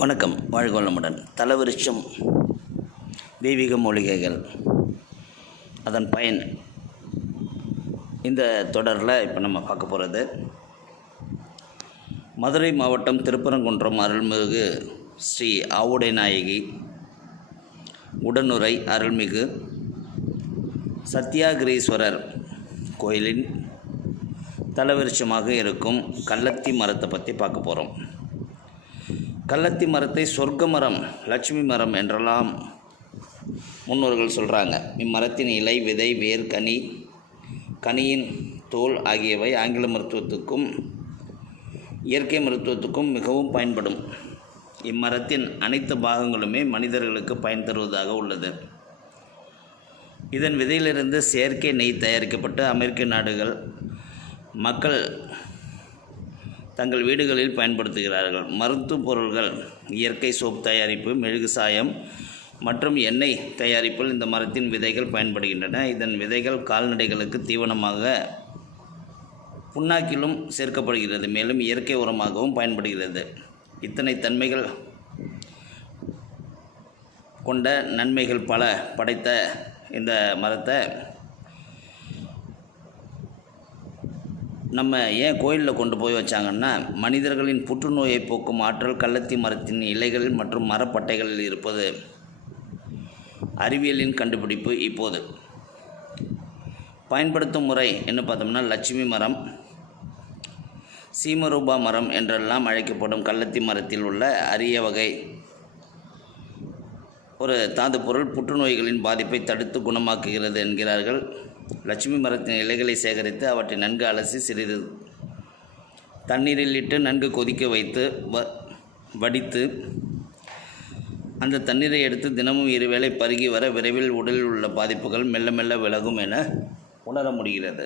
வணக்கம். வாழ்க வளமுடன் தலவிருட்சம் தெய்வீக மூலிகைகள். அதன் பயன் இந்த தொடரில் இப்போ நம்ம பார்க்க போகிறது மதுரை மாவட்டம் திருப்பரங்குன்றம் அருள்மிகு ஸ்ரீ ஆவுடை நாயகி உடனுரை அருள்மிகு சத்தியாகிரீஸ்வரர் கோயிலின் தலவிருட்சமாக இருக்கும் கள்ளத்தி மரத்தை பற்றி பார்க்க போகிறோம் கள்ளத்தி மரத்தை சொர்க்க மரம் லட்சுமி மரம் என்றெல்லாம் முன்னோர்கள் சொல்கிறாங்க இம்மரத்தின் இலை விதை வேர் கனி கனியின் தோல் ஆகியவை ஆங்கில மருத்துவத்துக்கும் இயற்கை மருத்துவத்துக்கும் மிகவும் பயன்படும். இம்மரத்தின் அனைத்து பாகங்களுமே மனிதர்களுக்கு பயன் தருவதாக உள்ளது. இதன் விதையிலிருந்து செயற்கை நெய் தயாரிக்கப்பட்டு அமெரிக்க நாடுகள் மக்கள் தங்கள் வீடுகளில் பயன்படுத்துகிறார்கள். மருத்துவ பொருள்கள் இயற்கை சோப் தயாரிப்பு மெழுகு சாயம் மற்றும் எண்ணெய் தயாரிப்பில் இந்த மரத்தின் விதைகள் பயன்படுகின்றன. இதன் விதைகள் கால்நடைகளுக்கு தீவனமாக புண்ணாக்கிலும் சேர்க்கப்படுகிறது. மேலும் இயற்கை உரமாகவும் பயன்படுகிறது. இத்தனை தன்மைகள் கொண்ட நன்மைகள் பல படைத்த இந்த மரத்தை நம்ம ஏன் கோயிலில் கொண்டு போய் வச்சாங்கன்னா மனிதர்களின் புற்றுநோயை போக்கும் ஆற்றல் கள்ளத்தி மரத்தின் இலைகள் மற்றும் மரப்பட்டைகளில் இருப்பது அறிவியலின் கண்டுபிடிப்பு இப்போது. பயன்படுத்தும் முறை என்ன பார்த்தோம்னா லட்சுமி மரம் சீமரூபா மரம் என்றெல்லாம் அழைக்கப்படும் கள்ளத்தி மரத்தில் உள்ள அரிய வகை ஒரு தாது பொருள் புற்றுநோய்களின் பாதிப்பை தடுத்து குணமாக்குகிறது என்கிறார்கள். லட்சுமி மரத்தின் இலைகளை சேகரித்து அவற்றை நன்கு அலசி சிறிது தண்ணீரில் இட்டு நன்கு கொதிக்க வைத்து வ வடித்து அந்த தண்ணீரை எடுத்து தினமும் இருவேளை பருகி வர விரைவில் உடலில் உள்ள பாதிப்புகள் மெல்ல மெல்ல விலகும் என உணர முடிகிறது.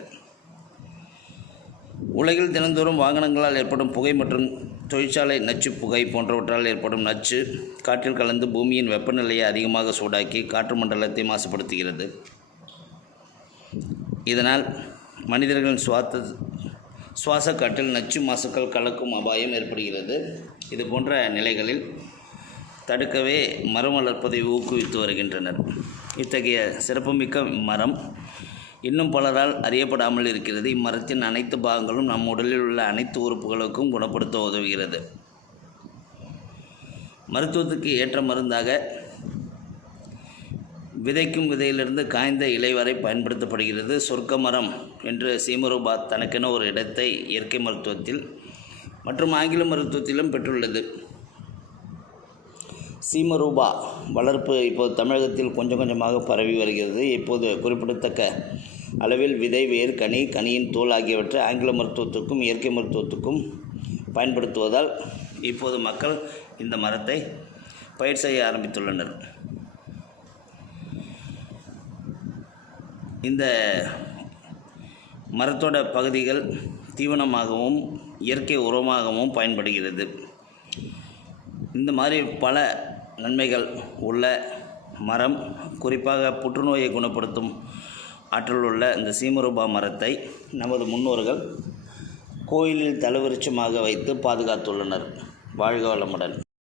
உலகில் தினந்தோறும் வாகனங்களால் ஏற்படும் புகை மற்றும் தொழிற்சாலை நச்சு புகை போன்றவற்றால் ஏற்படும் நச்சு காற்றில் கலந்து பூமியின் வெப்பநிலையை அதிகமாக சூடாக்கி காற்று மண்டலத்தை மாசுபடுத்துகிறது. இதனால் மனிதர்களின் சுவாத்த சுவாச காற்றில் நச்சு மாசுக்கள் கலக்கும் அபாயம் ஏற்படுகிறது. இது போன்ற நிலைகளில் தடுக்கவே மரம் வளர்ப்பதை ஊக்குவித்து வருகின்றனர். இத்தகைய சிறப்புமிக்க மரம் இன்னும் பலரால் அறியப்படாமல் இருக்கிறது. இம்மரத்தின் அனைத்து பாகங்களும் நம் உடலில் உள்ள அனைத்து உறுப்புகளுக்கும் குணப்படுத்த உதவுகிறது. மருத்துவத்துக்கு ஏற்ற மருந்தாக விதைக்கும் விதையிலிருந்து காய்ந்த இலை வரை பயன்படுத்தப்படுகிறது. சொர்க்க மரம் என்று சீமரூபா தனக்கென ஒரு இடத்தை இயற்கை மருத்துவத்தில் மற்றும் ஆங்கில மருத்துவத்திலும் பெற்றுள்ளது. சீமரூபா வளர்ப்பு இப்போது தமிழகத்தில் கொஞ்சம் கொஞ்சமாக பரவி வருகிறது. இப்போது குறிப்பிடத்தக்க அளவில் விதை வேர் கனி கனியின் தோல் ஆகியவற்றை ஆங்கில மருத்துவத்துக்கும் இயற்கை மருத்துவத்துக்கும் பயன்படுத்துவதால் இப்போது மக்கள் இந்த மரத்தை பயிர் செய்ய ஆரம்பித்துள்ளனர். இந்த மரத்தோட பகுதிகள் தீவனமாகவும் இயற்கை உரமாகவும் பயன்படுகிறது. இந்த மாதிரி பல நன்மைகள் உள்ள மரம் குறிப்பாக புற்றுநோயை குணப்படுத்தும் ஆற்றல் உள்ள இந்த சீமரூபா மரத்தை நமது முன்னோர்கள் கோயிலில் தலவிருட்சமாக வைத்து பாதுகாத்துள்ளனர். வாழ்க வளமுடன்.